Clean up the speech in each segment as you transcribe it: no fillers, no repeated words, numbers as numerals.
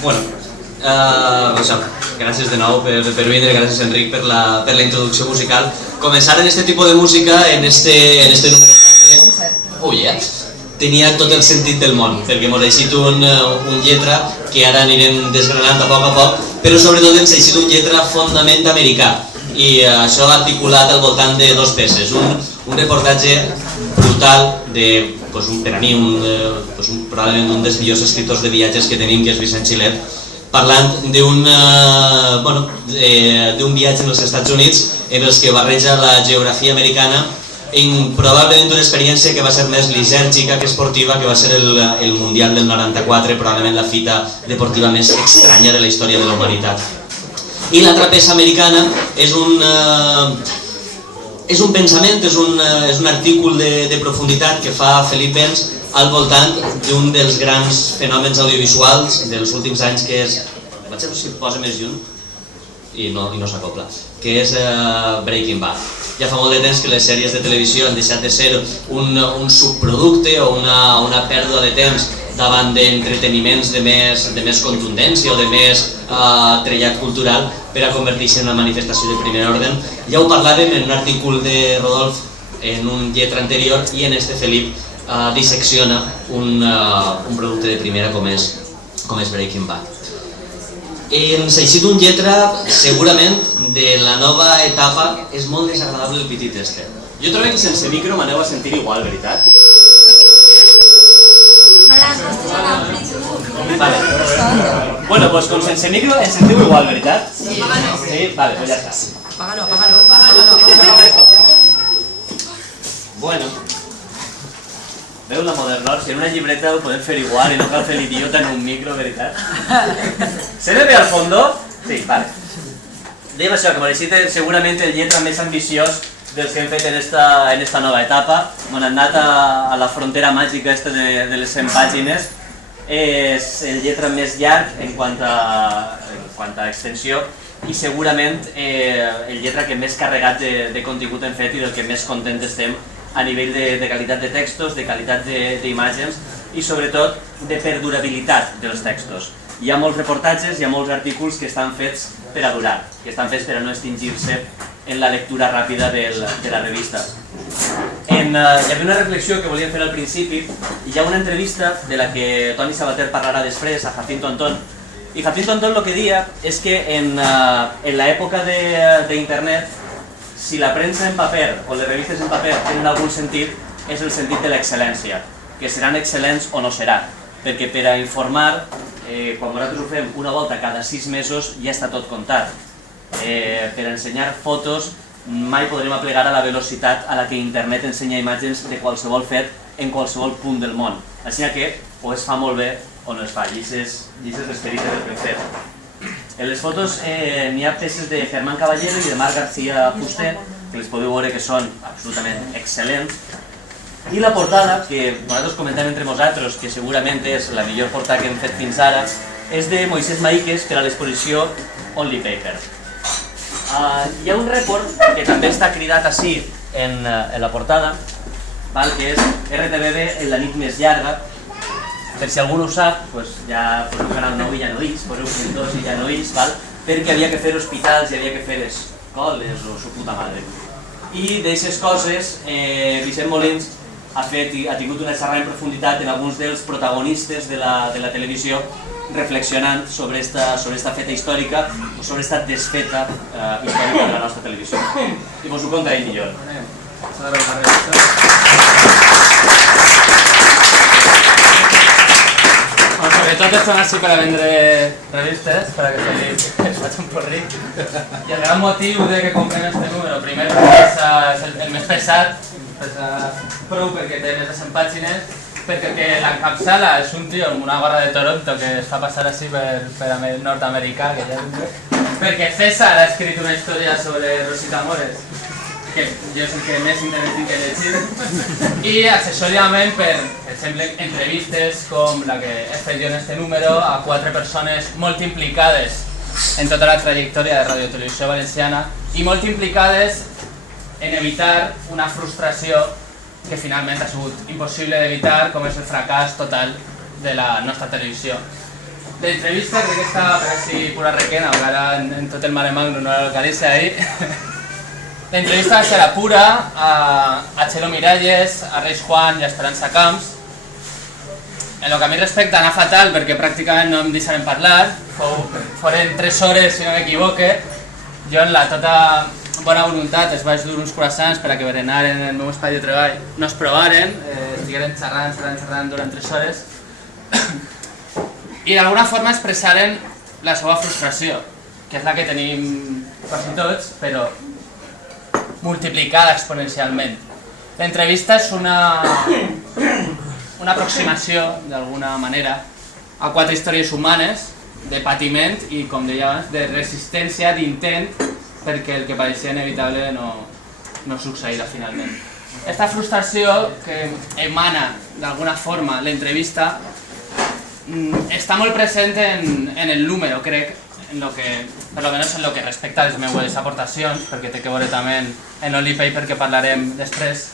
Bueno, això, gràcies de nou per vindre, gràcies Enric per la introducció musical. Començar en este tipus de música, en este número 4, oh yeah, tenia tot el sentit del món, perquè ens ha eixit un lletra que ara anirem desgranant a poc, però sobretot ens ha eixit un lletra fondament americà, i això articulat al voltant de dos peces. Un reportatge brutal de, per a mi, probablement un dels millors escriptors de viatges que tenim, que és Vicent Xilet, parlant d'un viatge als Estats Units en els que barreja la geografia americana en probablement una experiència que va ser més lisèrgica que esportiva, que va ser el Mundial del 94, probablement la fita deportiva més estranya de la història de la humanitat. I l'altra peça americana és un pensament, és un artícul de profunditat que fa Felip Bens al voltant d'un dels grans fenòmens audiovisuals dels últims anys, que és, vaig a veure si posa més junt i no s'acopla, que és Breaking Bad. Ja fa molt de temps que les sèries de televisió han deixat de ser un subproducte o una pèrdua de temps davant d'entreteniments de més contundència o de més trellat cultural per a convertir-se en una manifestació de primer ordre. Ja ho parlàvem en un article de Rodolf en un lletra anterior, i en este Felip dissecciona un producte de primera com és Breaking Bad. Ens ha eixit un lletra, segurament, de la nova etapa. És molt desagradable el pitit este. Jo trobo que sense micro m'aneu a sentir igual, veritat? No l'has posat a l'amplitud. Vale. Bueno, doncs com sense micro ens sentiu igual, veritat? Sí. Apágalo. Sí? Vale, pues ja està. Apágalo. Bueno. Veu la Modernor? Si en una llibreta ho podem fer igual i no cal fer l'idiota en un micro, veritat? Se ve bé al fondo? Sí, vale. Dèiem això, que m'ha eixit segurament el lletra més ambiciós dels que hem fet en esta nova etapa. Hem anat a la frontera màgica de les 100 pàgines. És el lletra més llarg en quant a extensió i segurament el lletra que més carregat de contingut hem fet i del que més content estem a nivell de qualitat de textos, de qualitat d'imatges i sobretot de perdurabilitat dels textos. Hi ha molts reportatges, hi ha molts artículs que estan fets per a durar, que estan fets per a no extingir-se en la lectura ràpida de la revista. Hi havia una reflexió que volíem fer al principi. Hi ha una entrevista de la que Toni Sabater parlarà després a Jacinto Antón, i Jacinto Antón el que dia és que en l'època d'internet, si la premsa en paper o les revistes en paper tenen algun sentit, és el sentit de l'excel·lència, que seran excel·lents o no serà, perquè per a informar, quan nosaltres ho fem una volta cada 6 mesos, ja està tot comptat. Per ensenyar fotos mai podrem aplegar a la velocitat a la que internet ensenya imatges de qualsevol fet en qualsevol punt del món. Així que o es fa molt bé o no es fa, llistes d'experiència del ben fet. En les fotos n'hi ha peces de Germán Caballero i de Marc García Fuster, que les podeu veure que són absolutament excel·lents. I la portada, que nosaltres comentem entre nosaltres, que segurament és la millor portada que hem fet fins ara, és de Moisés Maíquez per a l'exposició Only Paper. Hi ha un report que també està cridat així en la portada, que és RTBB en la nit més llarga. Per si algú no ho sap, ja poseu Canal 9 i ja no ix, poseu 2 i ja no ix, perquè havia que fer hospitals i havia que fer escoles o su puta madre. I d'aixes coses, Vicent Molins ha tingut una xerrada en profunditat en alguns dels protagonistes de la televisió, reflexionant sobre esta feta històrica o sobre esta desfeta històrica de la nostra televisió. I vos ho conta ell millor. Sobretot estan així per a vendre revistes, per a que es faig un porrit. I el gran motiu que comprem este número, primer és el més pesat, prou perquè té més de 100 pàgines, perquè el que l'encapçala és un tio amb una gorra de Toronto que es fa passar així per nord-americà, perquè César ha escrit una història sobre Rosita Mores, que jo és el que més internet tinc que llegir, i accessòriament per exemple entrevistes com la que he fet jo en este número a 4 persones molt implicades en tota la trajectòria de Radio Televisió Valenciana i molt implicades en evitar una frustració que finalment ha sigut impossible d'evitar, com és el fracàs total de la nostra televisió. L'entrevista crec que estava per així pura requena, o ara en tot el mare magno no la localitza ahí. L'entrevista va ser a pura, a Txelo Miralles, a Reis Juan i a Esperança Camps. En el que a mi respecta anar fatal perquè pràcticament no em deixaren parlar, foren 3 hores si no m'equivoque. Jo en la tota bona voluntat es vaig dur uns croissants per a que berenaren en el meu espai de treball no es provaren, estigueren xerrant durant 3 hores i d'alguna forma expressaren la seva frustració, que és la que tenim quasi tots, però multiplicada exponencialment. L'entrevista és una aproximació, d'alguna manera, a 4 històries humanes de patiment i, com deia abans, de resistència, d'intent, perquè el que pareixia inevitable no succeirà finalment. Aquesta frustració que emana d'alguna forma l'entrevista està molt present en el número, crec, per almenys en el que respecta a les meves aportacions, perquè té que veure també en Only Paper, que parlarem després,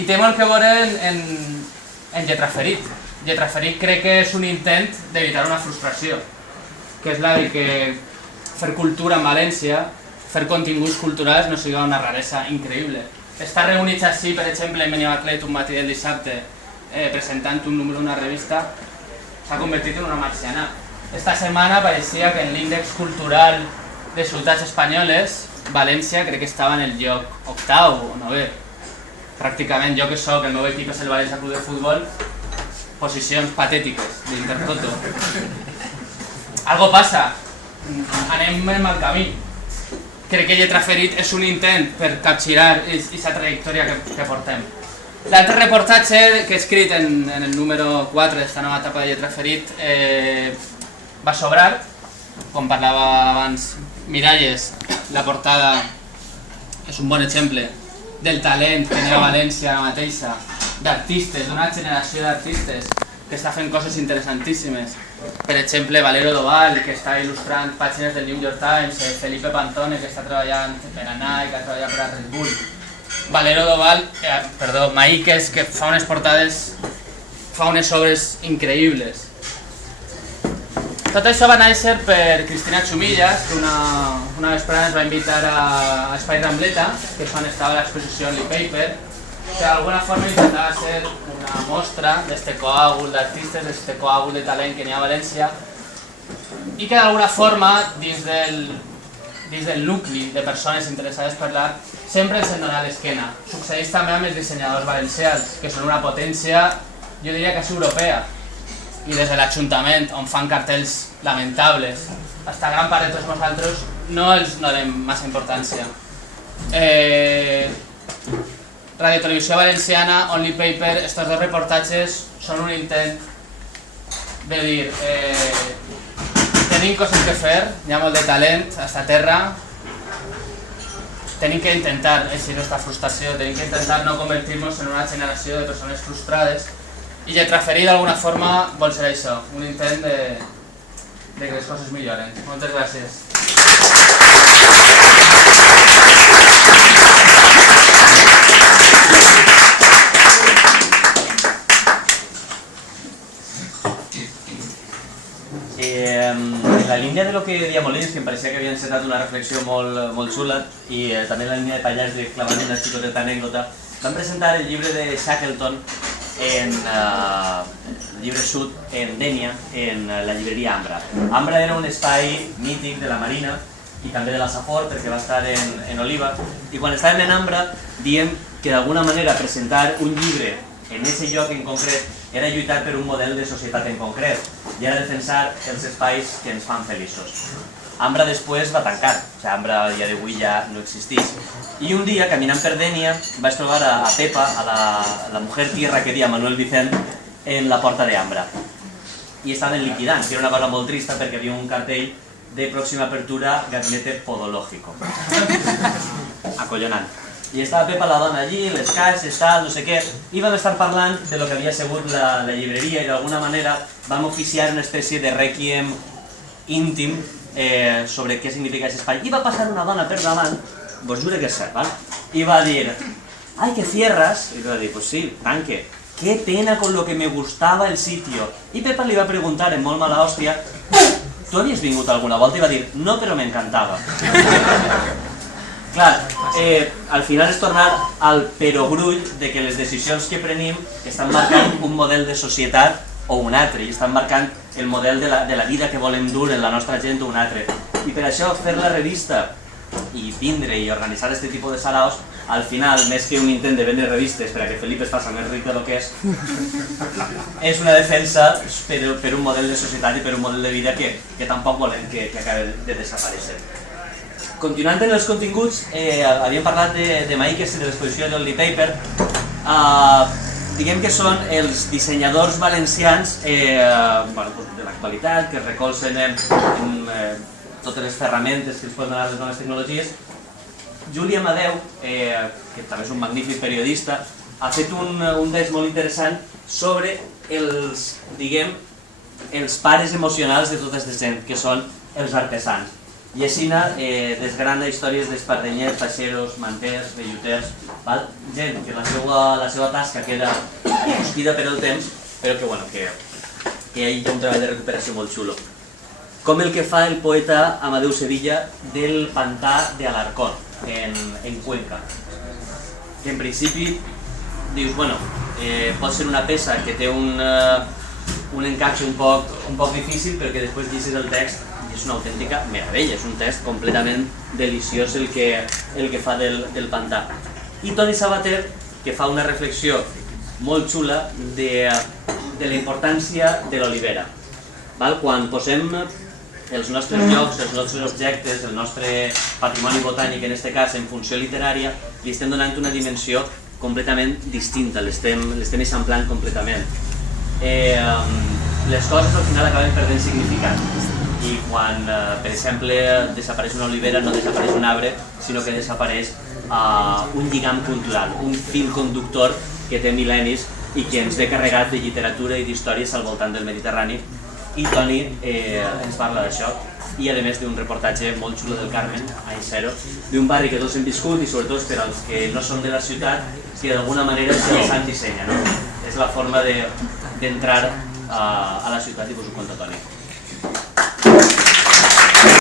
i té molt que veure en Lletra Ferit. Lletra Ferit crec que és un intent d'evitar una frustració, que és la de que fer cultura en València, fer continguts culturals no sigui una raresa increïble. Estar reunits així, per exemple, en Benimaclet un matí del dissabte presentant un número d'una revista s'ha convertit en una marciana. Esta setmana pareixia que en l'índex cultural de ciutats espanyoles València crec que estava en el lloc 8º o 9è. Pràcticament jo que soc, el meu equip és el València Club de Futbol, posicions patètiques d'Intertoto. Algo passa, anem en mal camí. Crec que Lletra Ferit és un intent per capgirar aquesta trajectòria que portem. L'altre reportatge que he escrit en el número 4 d'esta nova etapa de Lletra Ferit va sobrar, com parlava abans Miralles, la portada és un bon exemple del talent que n'hi ha a València ara mateixa, d'artistes, d'una generació d'artistes que està fent coses interessantíssimes. Per exemple, Valero Doval, que està il·lustrant pàgines del New York Times, Felipe Pantone, que està treballant per a Nike, que ha treballat per a Red Bull. Valero Doval, Maíquez, que fa unes portades, fa unes obres increïbles. Tot això va néixer per Cristina Chumillas, que una vesprada ens va invitar a Espai Rambleta, que és on estava l'exposició Only Paper, que d'alguna forma intentava ser una mostra d'este coàgul d'artistes, d'este coàgul de talent que n'hi ha a València, i que d'alguna forma, dins del nucli de persones interessades per l'art, sempre ens en dona l'esquena. Succeeix també amb els dissenyadors valencians, que són una potència, jo diria quasi europea, i des de l'Ajuntament, on fan cartells lamentables, fins a gran part de tots nosaltres no els donem massa importància. Radio Televisió Valenciana, Only Paper, estos dos reportatges són un intent de dir tenim coses que fer, hi ha molt de talent a esta terra, tenim que intentar eixir d'esta frustració, tenim que intentar no convertir-nos en una generació de persones frustrades, i Lletra Ferit d'alguna forma vol ser això, un intent de que les coses milloren. Moltes gràcies. En la línia de lo que deia Molins, que em pareixia que havia encetat una reflexió molt xula, i també en la línia de Pallars de Clavament, una xicoteta anècdota, van presentar el llibre de Shackleton, el llibre sud, en Dénia, en la llibreria Ambra. Ambra era un espai mític de la Marina i també de la Safor, perquè va estar en Oliva, i quan estàvem en Ambra diem que d'alguna manera presentar un llibre en aquest lloc en concret era lluitar per un model de societat en concret i era defensar els espais que ens fan feliços. Ambra després va tancar, Ambra a dia d'avui ja no existeix. I un dia, caminant per Dénia, vaig trobar a Pepa, a la mujer tierra que dia Manuel Vicent, en la porta d'Ambra. I estaven liquidant, que era una cosa molt trista perquè havia un cartell de pròxima apertura gabinete podológico. Acollonant. I estava Pepa, la dona allí, les caixes, tal, no sé què, i vam estar parlant de lo que havia sigut la llibreria i d'alguna manera vam oficiar una espècie de rèquiem íntim sobre què significa aquest espai. I va passar una dona per davant, vos jure que és cert, val? I va dir, ai, que cierras? I va dir, pues sí, tanque. qué pena con lo que me gustava el sitio. I Pepa li va preguntar en molt mala hòstia, tu havies vingut alguna volta? I va dir, no, però m'encantava. Clar, al final és tornar al perogrull de que les decisions que prenim estan marcant un model de societat o un altre, i estan marcant el model de la vida que volem dur en la nostra gent o un altre. I per això fer la revista i vindre i organitzar aquest tipus de saraos, al final, més que un intent de vendre revistes per a que Felipe es faci més ric del que és una defensa per un model de societat i per un model de vida que tampoc volem que acabi de desaparèixer. Continuant en els continguts, havíem parlat de Maíques i de l'exposició d'Only Paper. Diguem que són els dissenyadors valencians de l'actualitat, que es recolzen en totes les ferramentes que ens poden donar les noves tecnologies. Juli Amadeu, que també és un magnífic periodista, ha fet un text molt interessant sobre els pares emocionals de tota aquesta gent, que són els artesans. I així desgrana històries d'espardenyers, taixeros, manters, velluters, gent que la seva tasca queda hostida per el temps, però que hi ha un treball de recuperació molt xulo. Com el que fa el poeta Amadeu Sevilla del pantà de Alarcón, en Cuenca. Que en principi dius, pot ser una peça que té un encaix un poc difícil, però que després llegis el text i és una autèntica meravella, és un text completament deliciós el que fa del pantà. I Toni Sabater, que fa una reflexió molt xula de la importància de l'olivera. Quan posem els nostres llocs, els nostres objectes, el nostre patrimoni botànic, en aquest cas, en funció literària, li estem donant una dimensió completament distinta, l'estem eixamplant completament. Les coses al final acaben perdent significat i quan, per exemple, desapareix una olivera no desapareix un arbre, sinó que desapareix un lligam cultural, un fil conductor que té mil·lennis i que ens ve carregat de literatura i d'històries al voltant del Mediterrani. I Toni ens parla d'això, i a més d'un reportatge molt xulo del Carmen, a Isero, d'un barri que tots hem viscut i sobretot per als que no són de la ciutat, que d'alguna manera se'ls dissenya. És la forma d'entrar a la ciutat i vos ho conta Toni.